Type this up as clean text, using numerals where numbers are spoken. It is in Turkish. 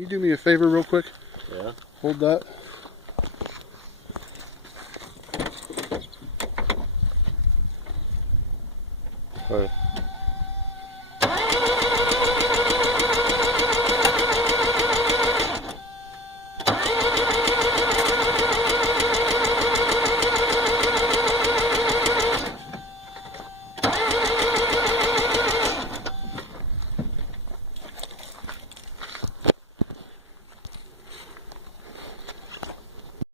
you do me a favor real quick? Yeah. Hold that. All right.